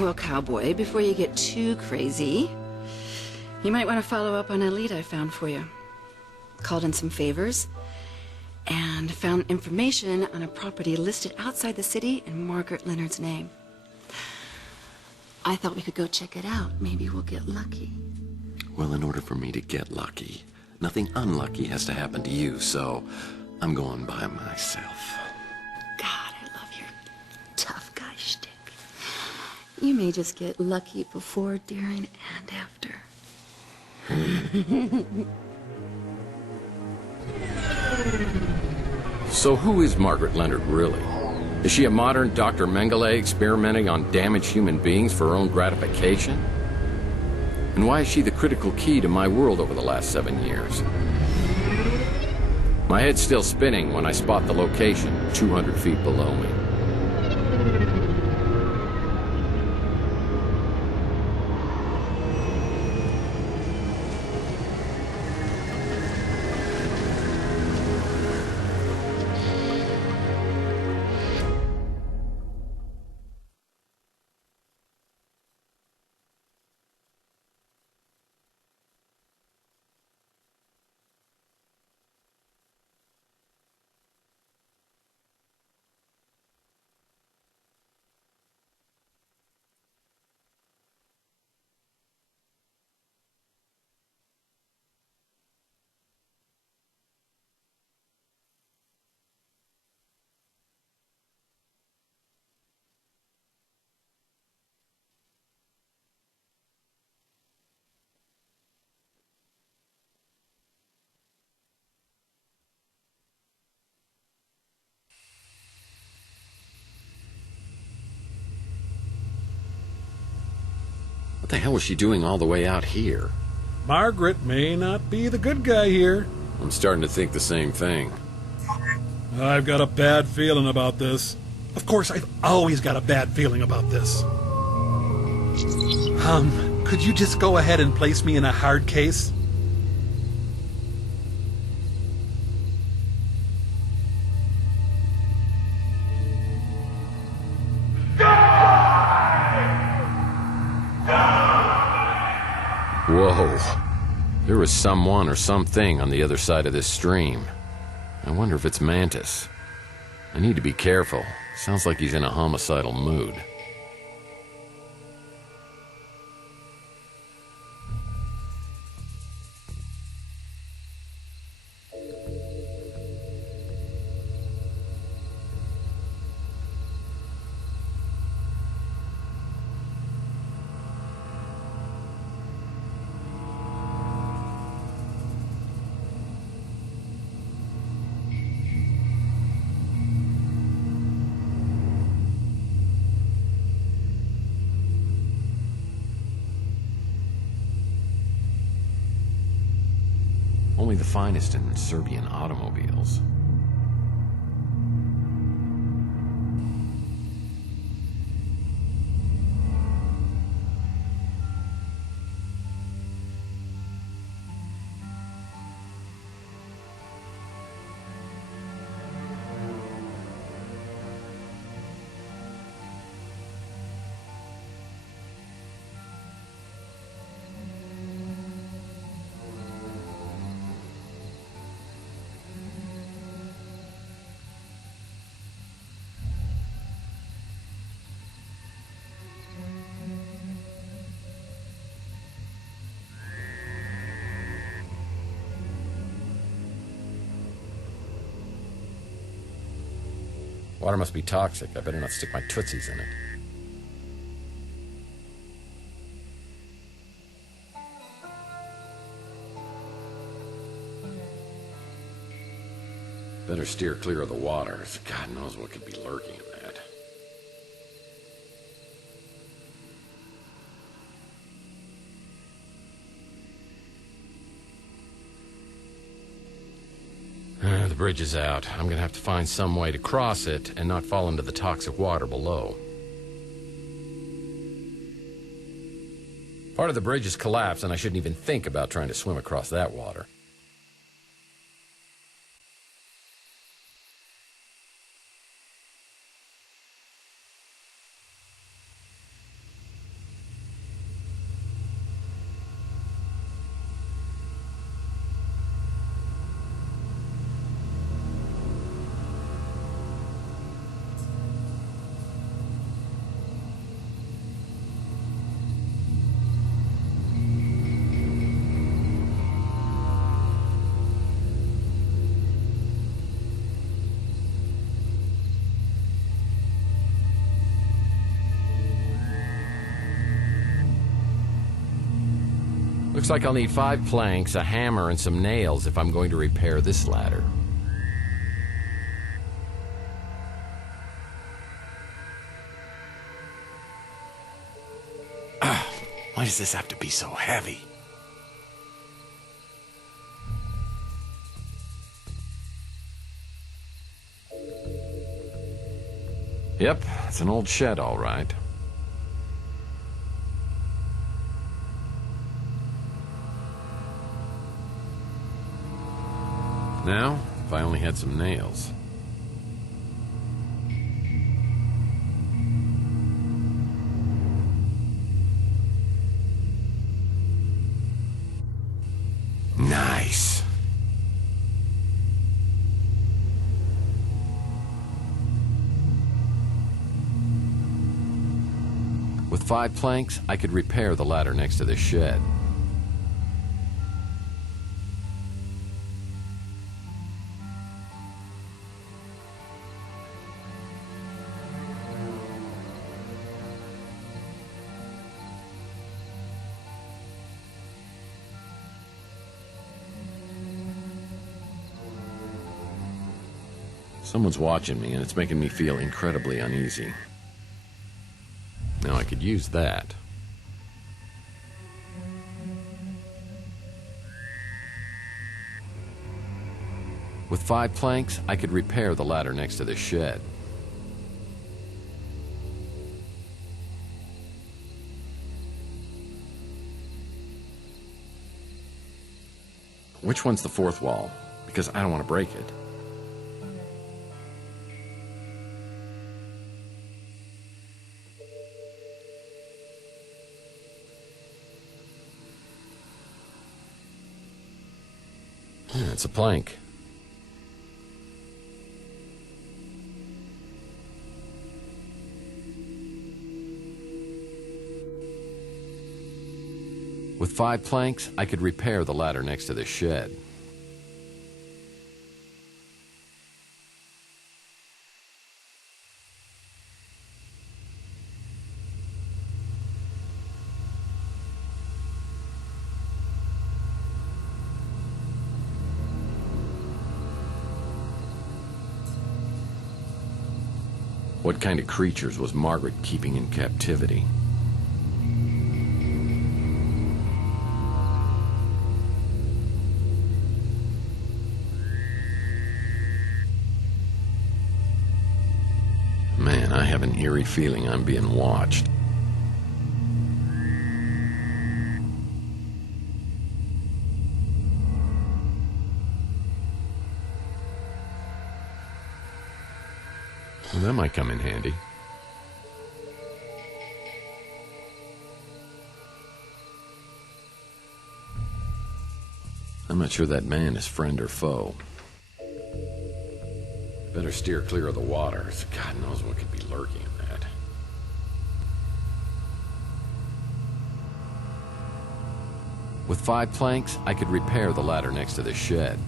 Well, cowboy, before you get too crazy, you might want to follow up on a lead I found for you. Called in some favors and found information on a property listed outside the city in Margaret Leonard's name. I thought we could go check it out. Maybe we'll get lucky. Well, in order for me to get lucky, nothing unlucky has to happen to you, so I'm going by myself. God, I love your tough guy shtick. You may just get lucky before, during, and after. So who is Margaret Leonard, really? Is she a modern Dr. Mengele experimenting on damaged human beings for her own gratification? And why is she the critical key to my world over the last 7 years? My head's still spinning when I spot the location 200 feet below me. What the hell was she doing all the way out here? Margaret may not be the good guy here. I'm starting to think the same thing. I've got a bad feeling about this. Of course, I've always got a bad feeling about this. Could you just go ahead and place me in a hard case? Whoa. There was someone or something on the other side of this stream. I wonder if it's Mantis. I need to be careful. Sounds like he's in a homicidal mood. Only the finest in Serbian automobiles. Water must be toxic. I better not stick my tootsies in it. Better steer clear of the water. God knows what could be lurking in that. The bridge is out. I'm gonna have to find some way to cross it and not fall into the toxic water below. Part of the bridge has collapsed, and I shouldn't even think about trying to swim across that water. Looks like I'll need 5 planks, a hammer, and some nails if I'm going to repair this ladder. Why does this have to be so heavy? Yep, it's an old shed, all right. Now, if I only had some nails. Nice. With 5 planks, I could repair the ladder next to the shed. Someone's watching me, and it's making me feel incredibly uneasy. Now I could use that. With 5 planks, I could repair the ladder next to the shed. Which one's the 4th wall? Because I don't want to break it. Yeah, it's a plank. With 5 planks, I could repair the ladder next to the shed. What kind of creatures was Margaret keeping in captivity? Man, I have an eerie feeling I'm being watched. Well, that might come in handy. I'm not sure that man is friend or foe. Better steer clear of the waters. God knows what could be lurking in that. With 5 planks, I could repair the ladder next to the shed.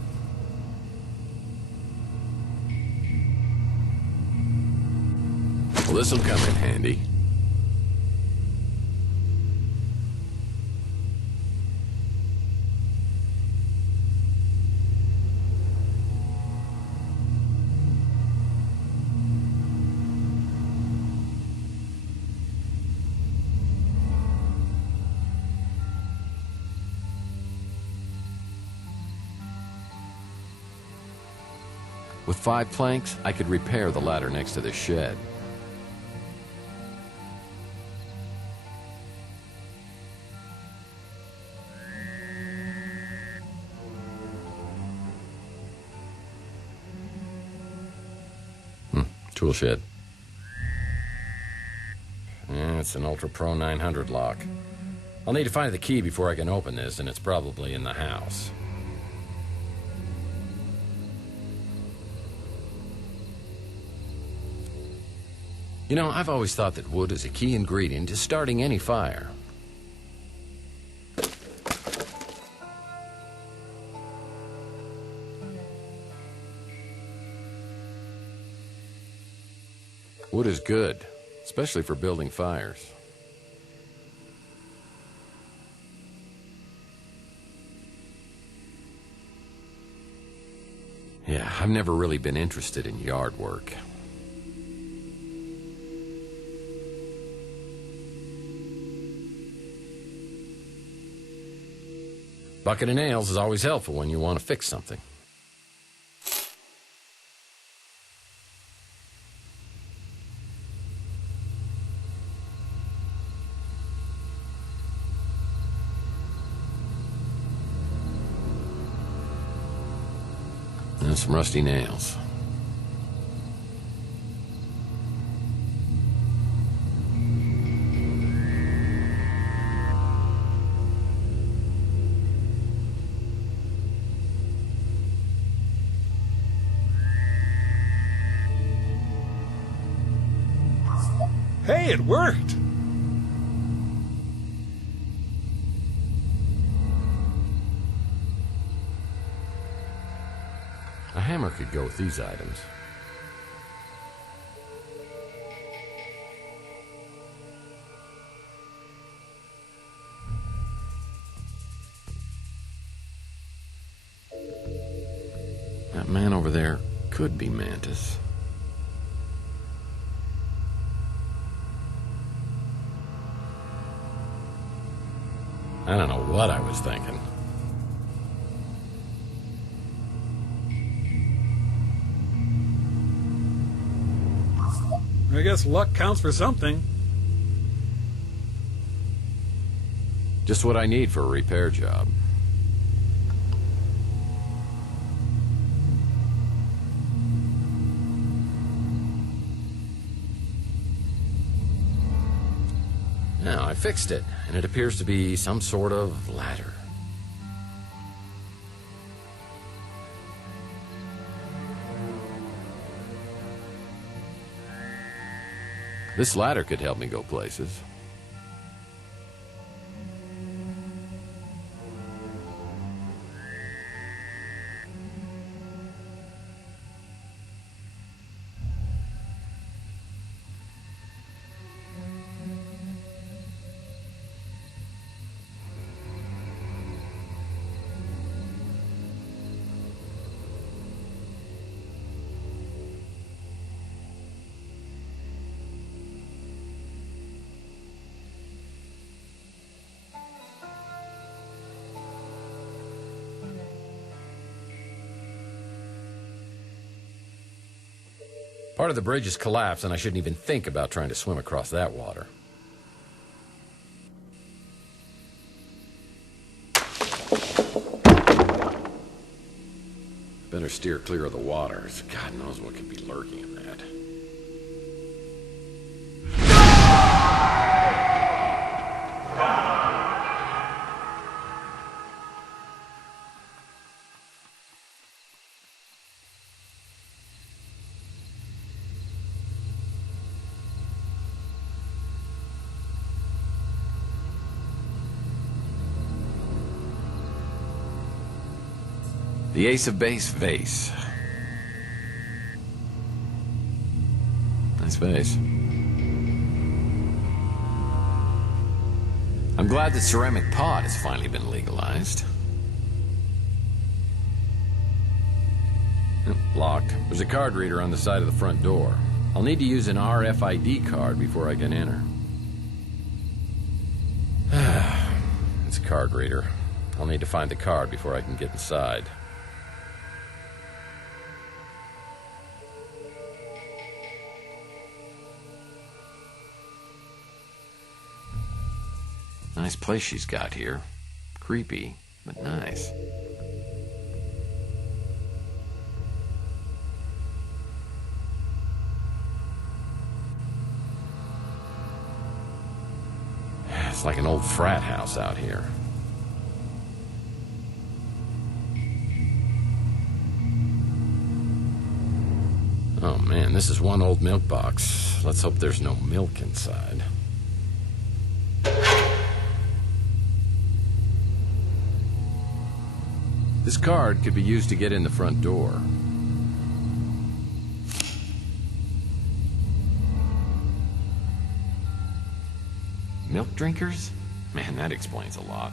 Well, this'll come in handy. With 5 planks, I could repair the ladder next to the shed. Tool shed. Yeah, it's an Ultra Pro 900 lock. I'll need to find the key before I can open this, and it's probably in the house. You know, I've always thought that wood is a key ingredient to starting any fire. Wood is good, especially for building fires. Yeah, I've never really been interested in yard work. Bucket of nails is always helpful when you want to fix something. And some rusty nails. Hey, it worked! A hammer could go with these items. That man over there could be Mantis. I don't know what I was thinking. I guess luck counts for something. Just what I need for a repair job. Now, I fixed it, and it appears to be some sort of ladder. This ladder could help me go places. Part of the bridge has collapsed, and I shouldn't even think about trying to swim across that water. Better steer clear of the water, as God knows what could be lurking in that. The Ace of Base vase. Nice vase. I'm glad the ceramic pot has finally been legalized. Locked. There's a card reader on the side of the front door. I'll need to use an RFID card before I can enter. It's a card reader. I'll need to find the card before I can get inside. Nice place she's got here. Creepy, but nice. It's like an old frat house out here. Oh man, this is one old milk box. Let's hope there's no milk inside. This card could be used to get in the front door. Milk drinkers? Man, that explains a lot.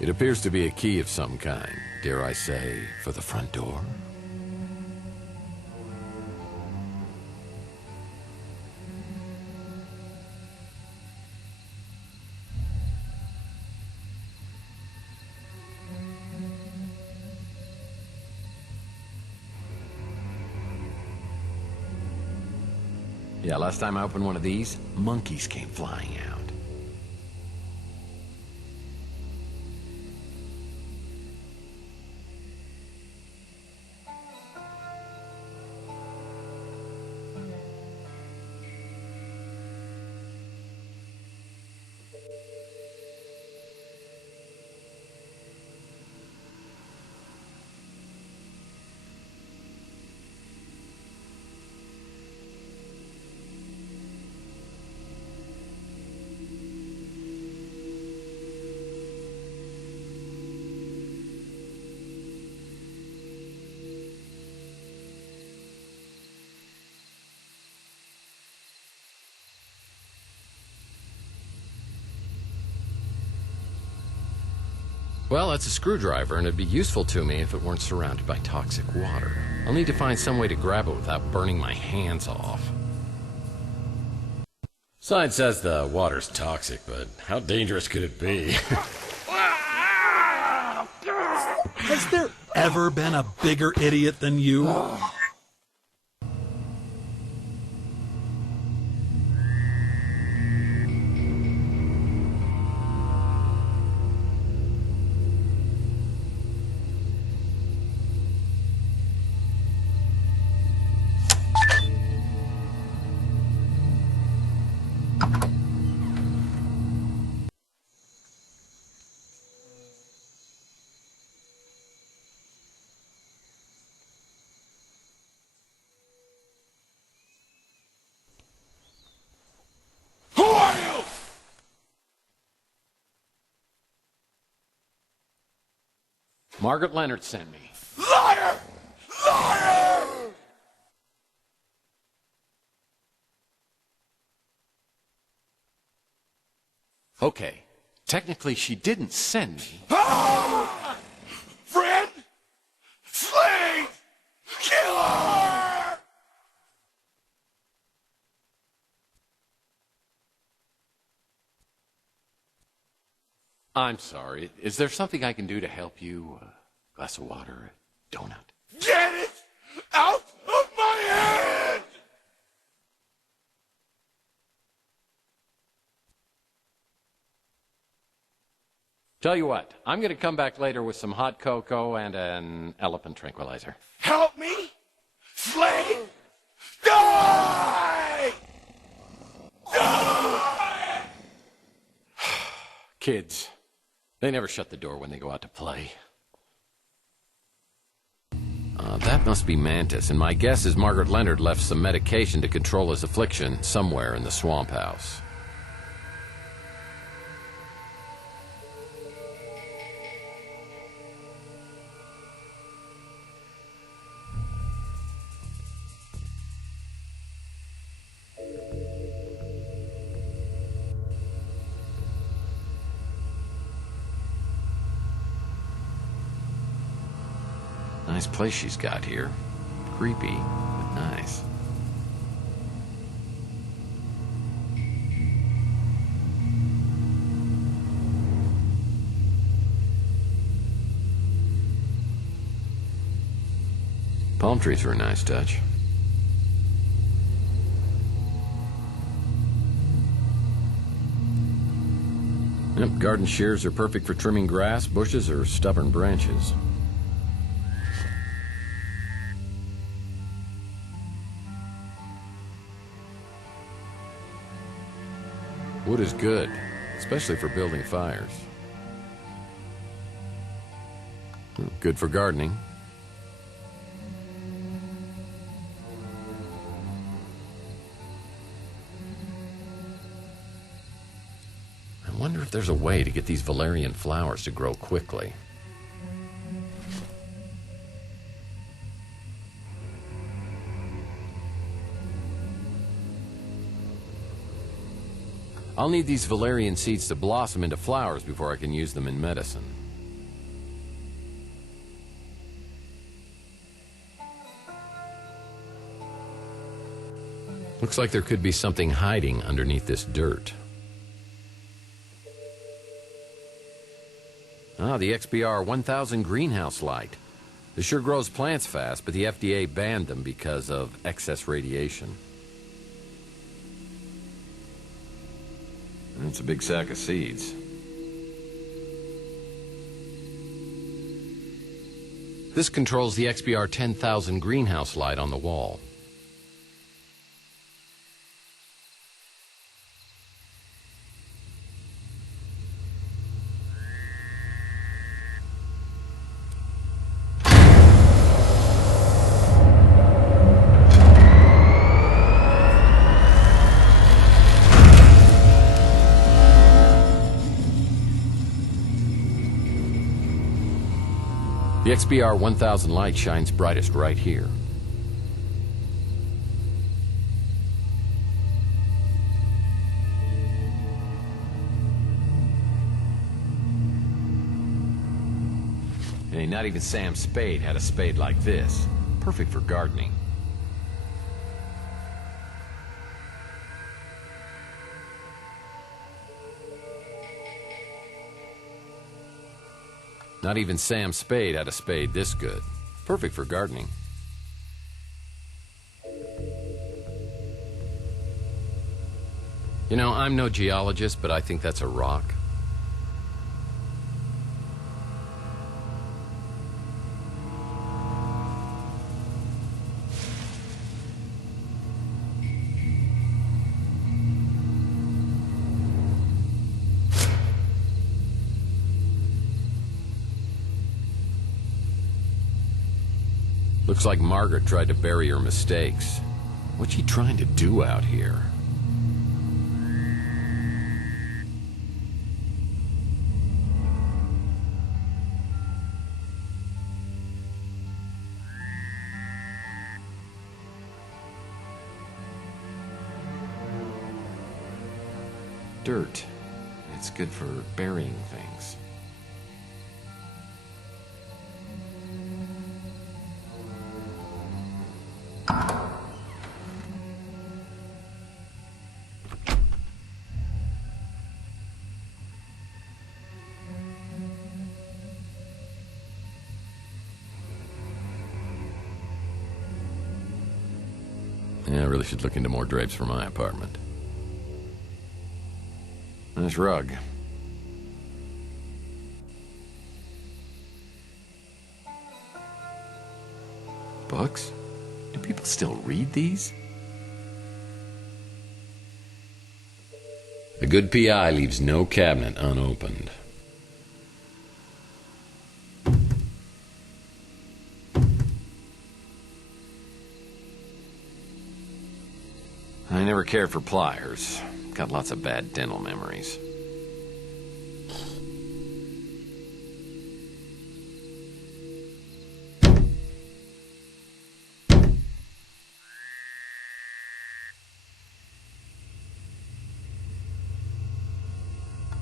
It appears to be a key of some kind, dare I say, for the front door. Yeah, last time I opened one of these, monkeys came flying out. Well, that's a screwdriver, and it'd be useful to me if it weren't surrounded by toxic water. I'll need to find some way to grab it without burning my hands off. Sign says the water's toxic, but how dangerous could it be? Has there ever been a bigger idiot than you? Margaret Leonard sent me. Liar! Liar! Okay, technically she didn't send me. Ah! Friend? Slave! Killer! I'm sorry. Is there something I can do to help you? A glass of water, a donut? Get it out of my head! Tell you what, I'm going to come back later with some hot cocoa and an elephant tranquilizer. Help me? Slave! Die! Die! Kids, they never shut the door when they go out to play. That must be Mantis, and my guess is Margaret Leonard left some medication to control his affliction somewhere in the swamp house. Nice place she's got here. Creepy, but nice. Palm trees are a nice touch. Yep, garden shears are perfect for trimming grass, bushes, or stubborn branches. Wood is good, especially for building fires. Good for gardening. I wonder if there's a way to get these valerian flowers to grow quickly. I'll need these valerian seeds to blossom into flowers before I can use them in medicine. Looks like there could be something hiding underneath this dirt. Ah, the XBR 1000 greenhouse light. This sure grows plants fast, but the FDA banned them because of excess radiation. That's a big sack of seeds. This controls the XBR 10,000 greenhouse light on the wall. The XBR 1000 light shines brightest right here. Hey, not even Sam Spade had a spade like this. Perfect for gardening. Not even Sam Spade had a spade this good. Perfect for gardening. You know, I'm no geologist, but I think that's a rock. Looks like Margaret tried to bury her mistakes. What's she trying to do out here? Dirt. It's good for burying things. Yeah, I really should look into more drapes for my apartment. Nice rug. Books? Do people still read these? A good PI leaves no cabinet unopened. I never cared for pliers. Got lots of bad dental memories.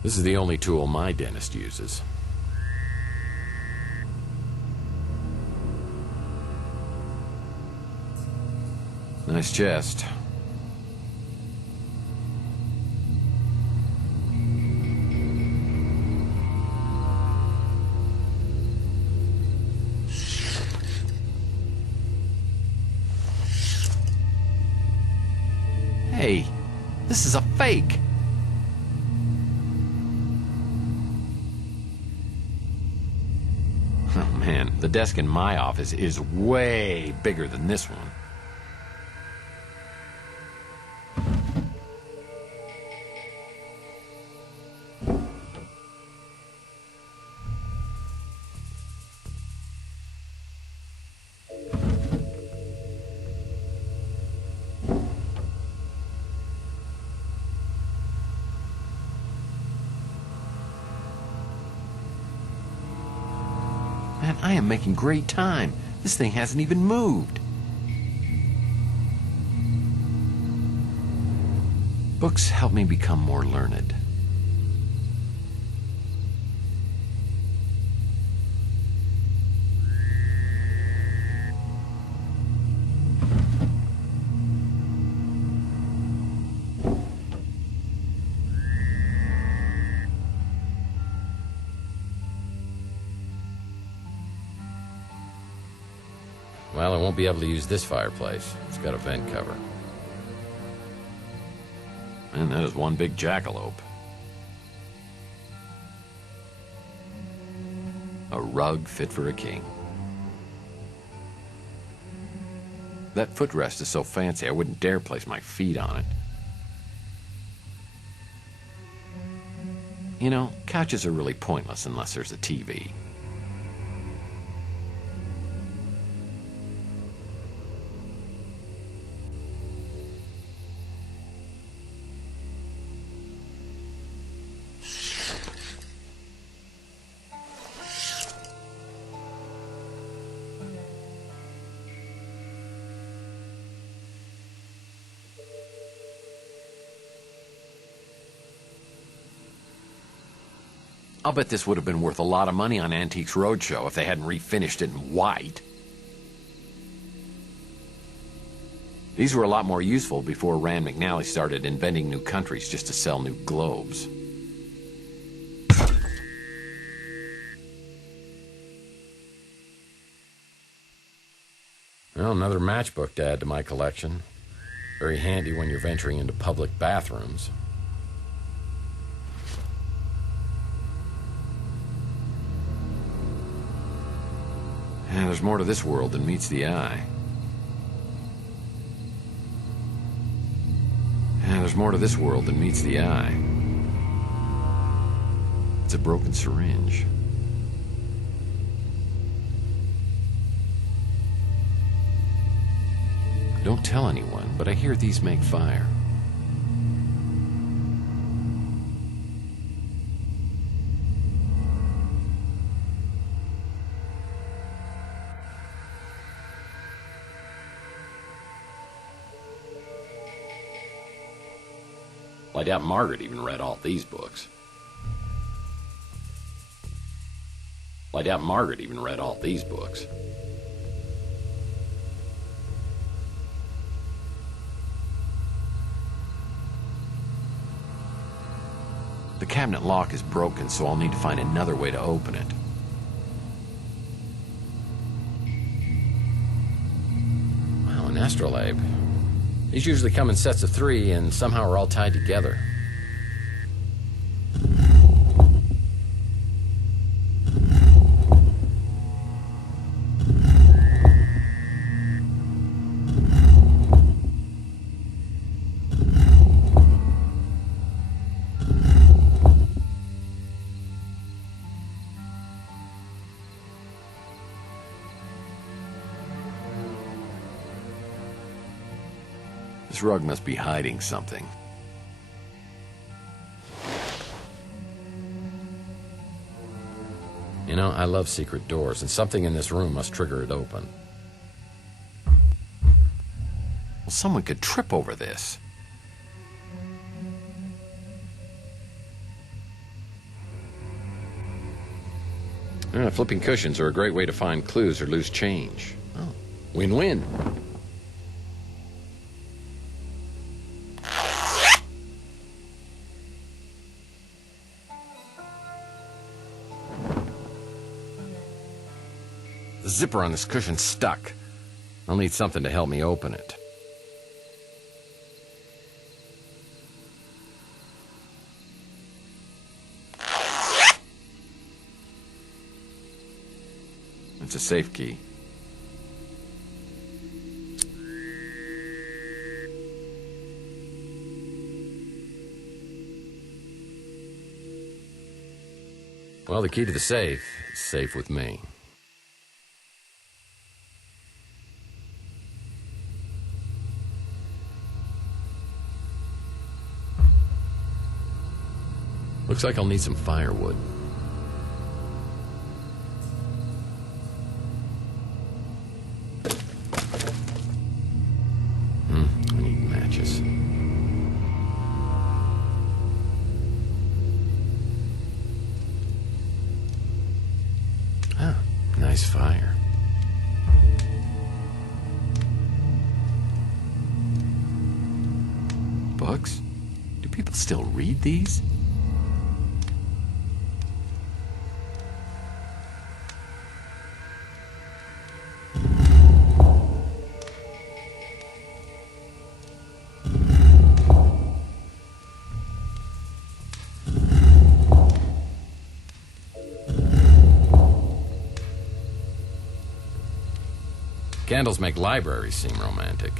This is the only tool my dentist uses. Nice chest. Hey, this is a fake. Oh man, the desk in my office is way bigger than this one. Man, I am making great time. This thing hasn't even moved. Books help me become more learned. Well, I won't be able to use this fireplace. It's got a vent cover. And that is one big jackalope. A rug fit for a king. That footrest is so fancy I wouldn't dare place my feet on it. You know, couches are really pointless unless there's a TV. I'll bet this would have been worth a lot of money on Antiques Roadshow if they hadn't refinished it in white. These were a lot more useful before Rand McNally started inventing new countries just to sell new globes. Well, another matchbook to add to my collection. Very handy when you're venturing into public bathrooms. Yeah, there's more to this world than meets the eye. Yeah, there's more to this world than meets the eye. It's a broken syringe. Don't tell anyone, but I hear these make fire. I doubt Margaret even read all these books. I doubt Margaret even read all these books. The cabinet lock is broken, so I'll need to find another way to open it. Wow, an astrolabe. These usually come in sets of 3 and somehow are all tied together. This rug must be hiding something. You know, I love secret doors, and something in this room must trigger it open. Well, someone could trip over this. Flipping cushions are a great way to find clues or lose change. Oh, win-win. The zipper on this cushion's stuck. I'll need something to help me open it. It's a safe key. Well, the key to the safe is safe with me. Looks like I'll need some firewood. I need matches. Ah, nice fire. Books? Do people still read these? Candles make libraries seem romantic.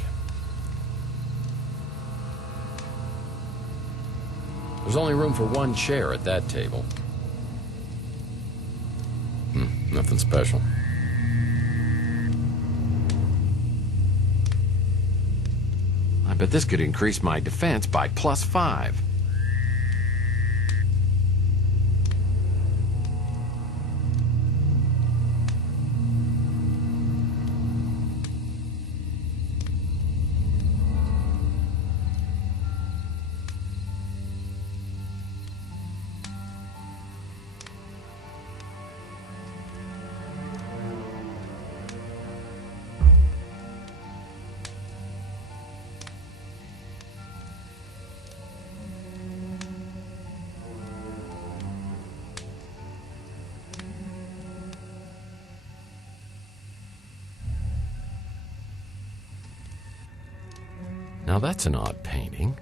There's only room for one chair at that table. Nothing special. I bet this could increase my defense by +5. Now that's an odd painting.